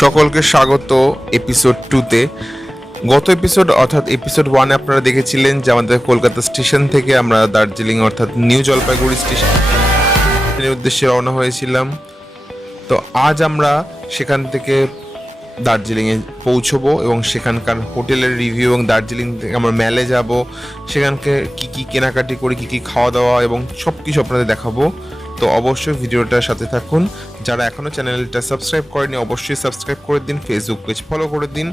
সকলকে স্বাগত এপিসোড 2-তে। গত এপিসোড অর্থাৎ এপিসোড 1-এ আপনারা দেখেছিলেন যে আমাদের কলকাতা স্টেশন থেকে আমরা দার্জিলিং অর্থাৎ নিউ জলপাইগুড়ি স্টেশনের উদ্দেশ্যে রওনা হয়েছিলাম। তো আজ আমরা সেখান থেকে দার্জিলিংয়ে পৌঁছবো এবং সেখানকার হোটেলের রিভিউ এবং দার্জিলিং থেকে আমরা মেলে যাব, সেখানকে কী কী কেনাকাটি করি, কী কী খাওয়া দাওয়া এবং সব কিছু আপনাদের দেখাবো। তো অবশ্যই ভিডিওটার সাথে থাকুন। যারা এখনও চ্যানেলটা সাবস্ক্রাইব করেনি অবশ্যই সাবস্ক্রাইব করে দিন, ফেসবুক পেজ ফলো করে দিন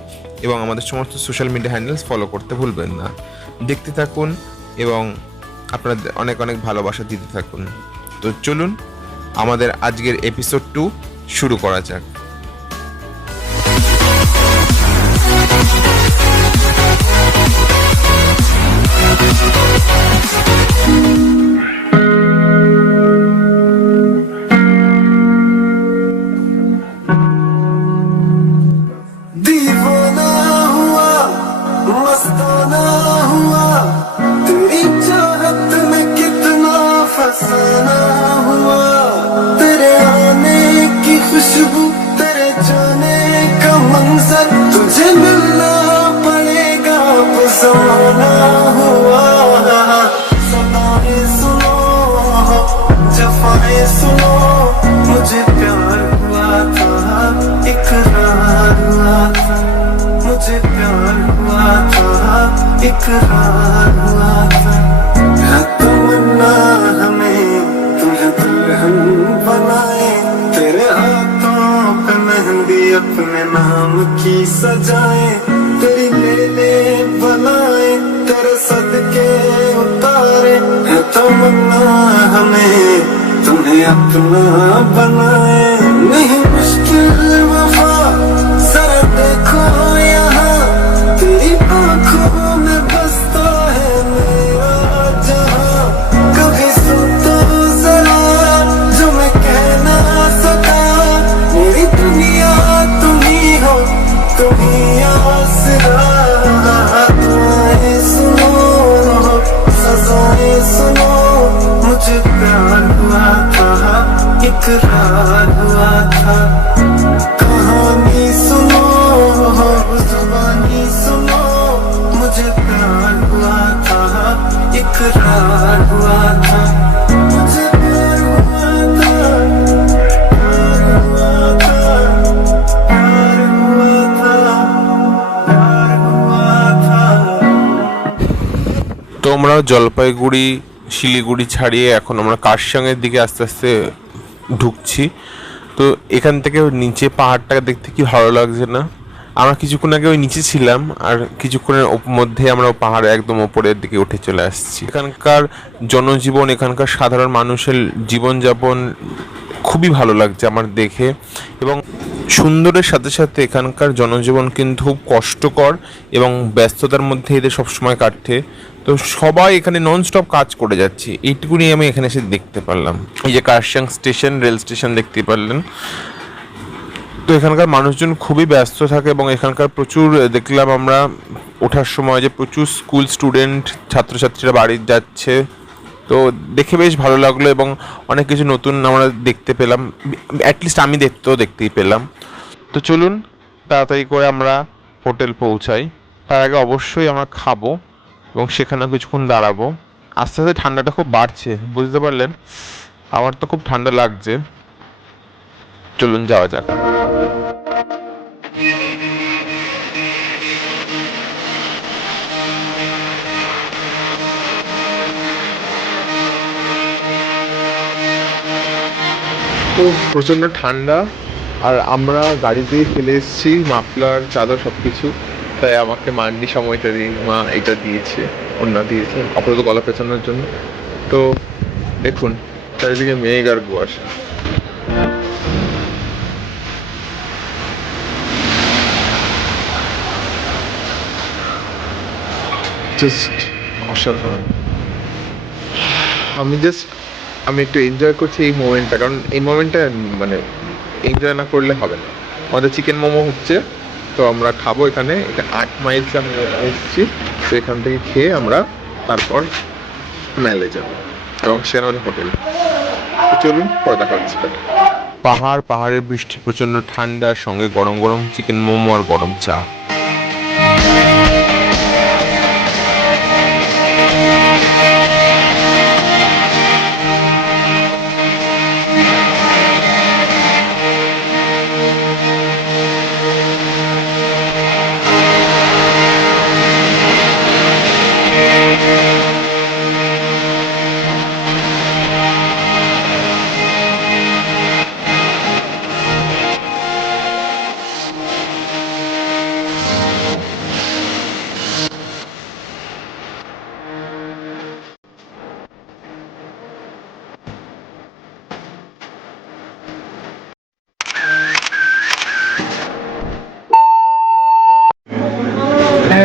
এবং আমাদের সমস্ত সোশ্যাল মিডিয়া হ্যান্ডেলস ফলো করতে ভুলবেন না। দেখতে থাকুন এবং আপনাদের অনেক অনেক ভালোবাসা দিতে থাকুন। তো চলুন আমাদের আজকের এপিসোড 2 শুরু করা যাক। दीवाना हुआ मस्ताना हुआ तेरी चाहत में कितना फसाना हुआ तेरे आने की खुशबू तेरे जाने का मंजर तुझे मिलना पड़ेगा फसाना हुआ सदाएं सुनो जफाएं सुनो मुझे प्यार हुआ था इकरार हुआ था मुझे प्यार हुआ था इकरार हुआ था तमन्ना हमें तुम्हें दुल्हन बनाए तेरे हाथों पे मेहंदी अपने नाम की सजाए तेरी ले बनाए तेरे सदके उतारे है तमन्ना हमें तुम्हें अपना बनाए नहीं मुश्किल वफा जरा देखो यहाँ तेरी आंखों में बसता है मेरा जहाँ कभी सुन तो जरा जो मैं कह ना सका मेरी दुनिया तुम ही हो तुम ही आसरा दुआएं सुनो सजाएं सुनो मुझे प्यार हुआ था इकरार हुआ था कहानी सुनो जुबानी सुनो मुझे प्यार हुआ था इकरार हुआ था मुझे प्यार हुआ था प्यार हुआ था प्यार हुआ था प्यार हुआ था। তো আমরা জলপাইগুড়ি শিলিগুড়ি ছাড়িয়ে এখন আমরা কার্শিয়াংয়ের দিকে আস্তে আস্তে ঢুকছি। তো এখান থেকে নিচে পাহাড়টাকে দেখতে কি ভালো লাগছে না? আমরা কিছুক্ষণ আগে ওই নিচে ছিলাম আর কিছুক্ষণের মধ্যে আমরা পাহাড়ে একদম ওপরের দিকে উঠে চলে আসছি। এখানকার জনজীবন, এখানকার সাধারণ মানুষের জীবনযাপন খুবই ভালো লাগছে আমার দেখে, এবং সুন্দরের সাথে সাথে এখানকার জনজীবন কিন্তু খুব কষ্টকর এবং ব্যস্ততার মধ্যে এদের সবসময় কাটে। তো সবাই এখানে ননস্টপ কাজ করে যাচ্ছে, এইটুকুনি আমি এখানে এসে দেখতে পারলাম। এই যে কার্শিয়াং স্টেশন, রেল স্টেশন দেখতে পারলেন। তো এখানকার মানুষজন খুবই ব্যস্ত থাকে এবং এখানকার প্রচুর দেখলাম আমরা ওঠার সময় যে প্রচুর স্কুল স্টুডেন্ট ছাত্রছাত্রীরা বাড়ি যাচ্ছে। তো দেখে বেশ ভালো লাগলো এবং অনেক কিছু নতুন আমরা দেখতে পেলাম, অ্যাটলিস্ট আমি দেখতেই পেলাম। তো চলুন তাড়াতাড়ি করে আমরা হোটেল পৌঁছাই। তার আগে অবশ্যই আমরা খাবো এবং সেখানে কিছুক্ষণ দাঁড়াবো। আস্তে আস্তে ঠান্ডাটা খুব বাড়ছে, বুঝতে পারলেন? আমার তো খুব ঠান্ডা লাগছে। চলুন যাওয়া যাক। তো প্রচণ্ড ঠান্ডা আর আমরা গাড়িতেই ফেলে এসেছি মাফলার, চাদর সব কিছু। তাই আমাকে মান্ডি সময়টা দিয়ে মা এটা দিয়েছে, অন্য দিয়েছে আপাতত গলা পেঁচানোর জন্য। তো দেখুন চারিদিকে মেঘ আর কুয়াশা। জাস্ট অসাধারণ। আমি একটু এনজয় করছি এই মোমেন্টটা, কারণ এই মোমেন্টটা মানে এনজয় না করলে হবে না। আমাদের চিকেন মোমো হচ্ছে, তো আমরা খাবো এখানে। এটা 8 মাইলস আমি এসেছি, তো এখান থেকে খেয়ে আমরা তারপর মেলে যাবো এবং সেখানে আমাদের হোটেল। চলুন পরে দেখা হচ্ছে। পাহাড়ের বৃষ্টি, প্রচন্ড ঠান্ডার সঙ্গে গরম গরম চিকেন মোমো আর গরম চা।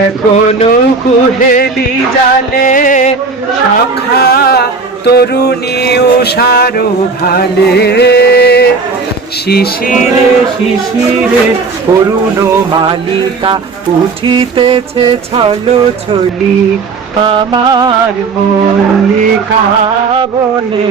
এখনো কুহেলি জালে শাখা তরুণী উষারো ভালে, শিশিরে শিশিরে করুণ মালিকা উঠিতেছে ছলো ছলি আমার মল্লিকা বনে।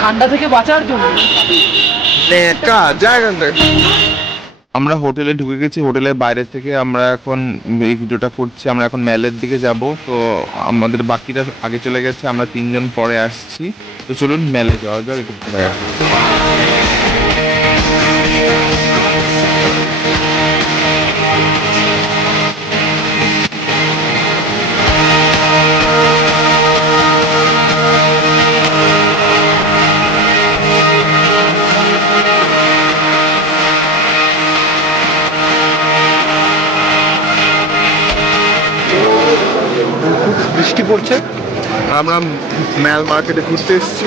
ঠান্ডা থেকে বাঁচার জন্য আমরা হোটেলে ঢুকে গেছি। হোটেলের বাইরে থেকে আমরা এখন এই ভিডিওটা করছি। আমরা এখন ম্যালের দিকে যাব। তো আমাদের বাকিরা আগে চলে গেছে, আমরা 3 জন পরে আসছি। তো চলুন ম্যালে যাওয়া যাক একটু ঘুরে আসি। বৃষ্টি পড়ছে আমরা ম্যাল মার্কেটে ঘুরতে এসেছি।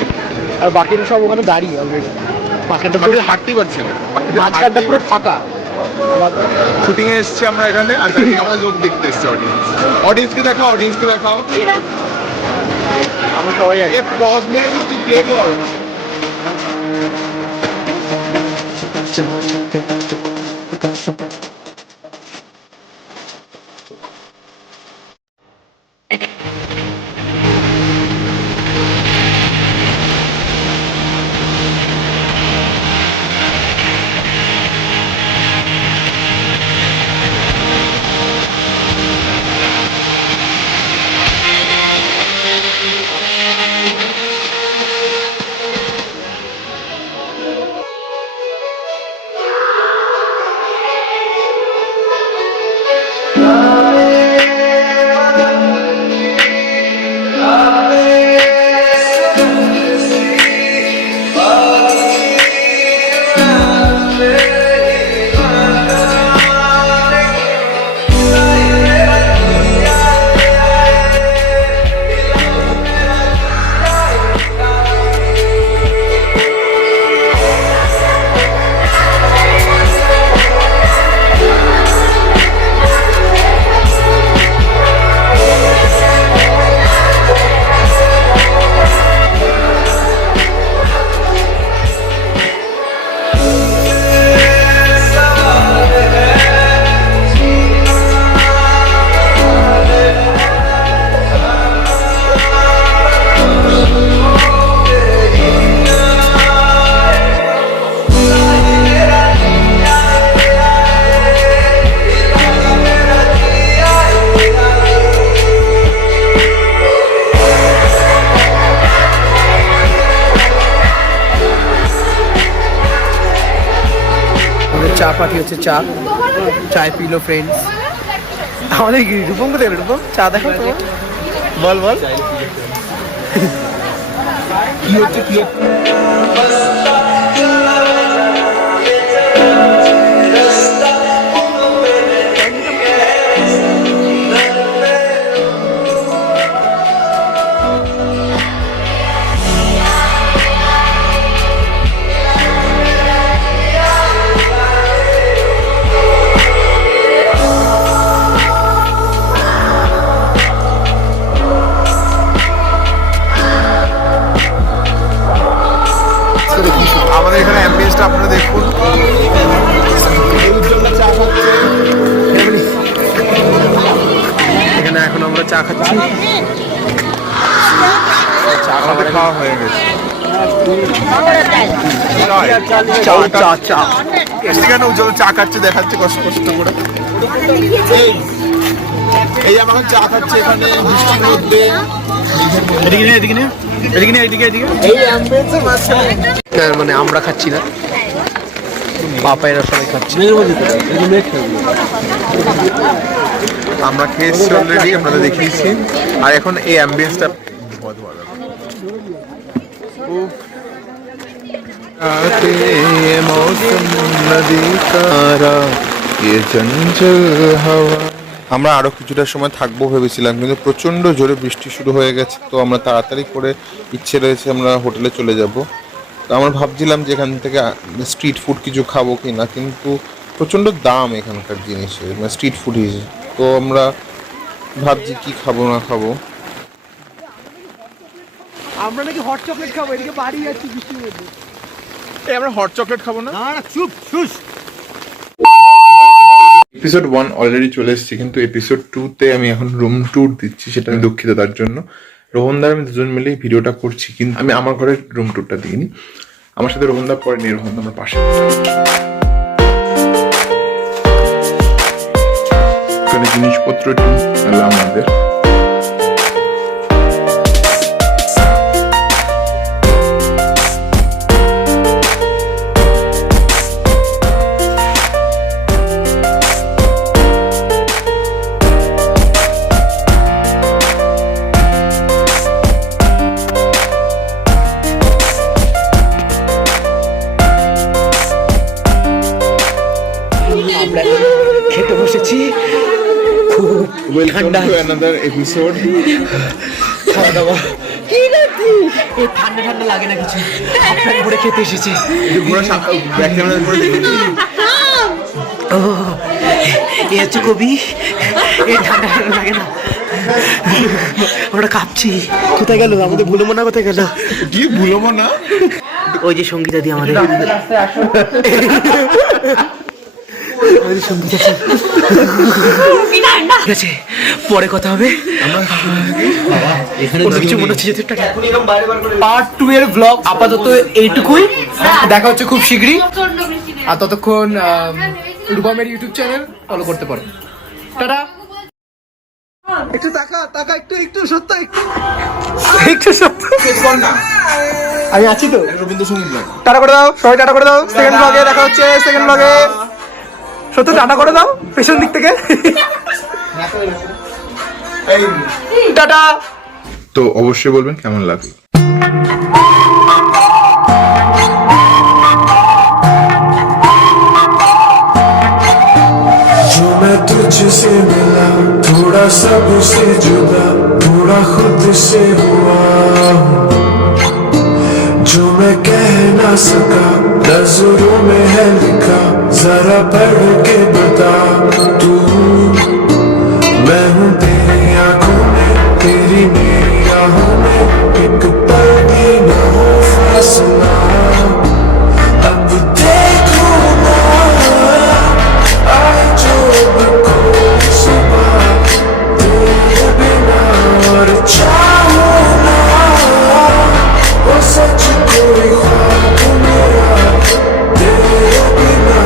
আর বাকিরা সব ওখানে দাঁড়িয়ে অলরেডি। পাখাটা পুরো হাঁটতেই পারছি না, মাঝখানটা পুরো ফাঁকা। শুটিং এ এসেছি আমরা এখানে, আর আমরা লোক দেখতে এসেছি। অডিয়েন্সকে দেখাও, অডিয়েন্সকে দেখাও। আমরা সবাই আছি। চা পার্টি হচ্ছে, চায় পিলো ফ্রেন্ডস। আমাদের রূপম কোথায়? রূপম চা দেখো তো, বল বল কি হচ্ছে কি আমাদের খাওয়া হয়ে গেছে। কেন উজ্জ্বল চা খাচ্ছে দেখাচ্ছে কষ্ট কষ্ট করে। এই আমাকে চা খাচ্ছে এখানে বৃষ্টির মধ্যে। মানে আমরা খাচ্ছি না, পাপাইরা সবাই খাচ্ছে। আমরা খেয়েছি অলরেডি, আপনাদের দেখিয়েছি। আর এখন এই অ্যাম্বিয়েন্সটা बहुत ভালো। ये मौसम नदी तारा ये चंचल हवा। আমরা আরো কিছুটা সময় থাকবো ভেবেছিলাম, কিন্তু প্রচন্ড জোরে বৃষ্টি শুরু হয়ে গেছে। তো আমরা তাড়াতাড়ি করে ইচ্ছে রয়েছে আমরা হোটেলে চলে যাব। তো আমরা ভাবছিলাম যে এখান থেকে স্ট্রিট ফুড কিছু খাবো কি না, কিন্তু প্রচণ্ড দাম এখানকার জিনিসের, মানে স্ট্রিট ফুড হিসেবে। তো আমরা ভাবছি কি খাবো না খাবো। আমরা নাকি হট চকলেট খাবো, এদিকে বাড়ি যাচ্ছি বৃষ্টির মধ্যে। আমরা হট চকলেট খাবো না। না চুপ শুস। এপিসোড 1 অলরেডি চলে এসেছি, কিন্তু এপিসোড 2-তে আমি এখন রুম ট্যুর দিচ্ছি, সেটা আমি দুঃখিত তার জন্য। রোহনদার আমি দুজন মিলেই ভিডিওটা করছি, কিন্তু আমি আমার ঘরের রুম ট্যুরটা দিইনি। আমার সাথে রোহনদা পরে নিয়ে, রোহনদা আমার পাশে। এখানে জিনিসপত্র একটু মেলা আমাদের। খেতে বসেছি, খুব ঠান্ডা। another episode খাওয়া দাওয়া কি নাকি এই ঠান্ডা ঠান্ডা লাগে না কিছু, আপনাকে পরে খেতে এসেছি। ও এই হচ্ছে কবি, এই ঠান্ডা ঠান্ডা লাগে না, আমরা কাঁপছি। কোথায় গেল আমাদের ভুলবো না, কোথায় গেল কি ভুলবো না? ওই যে সঙ্গীতা দি আমাদের ঠিক আছে, পরে কথা হবে। পার্ট 2 এর ব্লগ আপাতত এইটুকুই, দেখা হচ্ছে খুব শীঘ্রই। আর ততক্ষণ রূপমের ইউটিউব চ্যানেল ফলো করতে পারো। টাটা। একটু তাকা তাকা, একটু সত্য, একটু সত্য। আমি আছি তো, রবীন্দ্রসঙ্গীত গান। টাটা করে দাও সবাই, টাটা করে দাও। সেকেন্ড ব্লগে দেখা হচ্ছে, সেকেন্ড ব্লগে। সত্য টাটা করে দাও পেছন দিক থেকে, টাটা। তো অবশ্যই বলবেন কেমন লাগলো। जो मैं तुझसे मिला, थोड़ा सबसे जुदा, थोड़ा खुद से हुआ हूँ। जो मैं कह ना सका, नजरों में है लिखा, जरा पढ़ के बता तू। मैं हूँ तेरी आंखों में, तेरी मेरी राहों में, एक पल भी न हो फासला। अब देखो ना, आज जो अब कोई सुबह तेरे बिना, और चाहूं ना वो सच कोई ख्वाब मेरा तेरे बिना।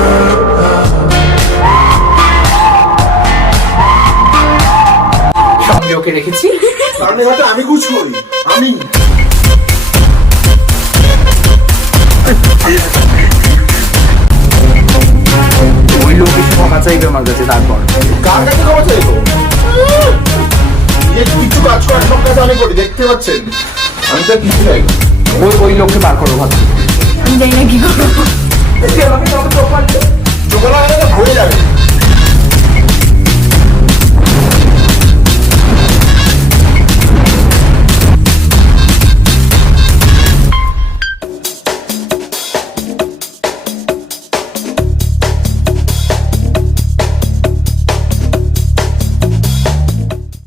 সঙ্গে ওকে রেখেছি, আমি কুছ করি, আমি ওই লোকে ক্ষমা চাইবে আমার কাছে। তারপর কার কাছে ক্ষমা চাইবো? কিছু কাজ করার সব কাজ আমি করি, দেখতে পাচ্ছেন। আমি তো কিছু চাই না। ওই লোককে বার করো ভালো। আমি জানি না কি করবো। চোখে লাগালে হয়ে যাবে।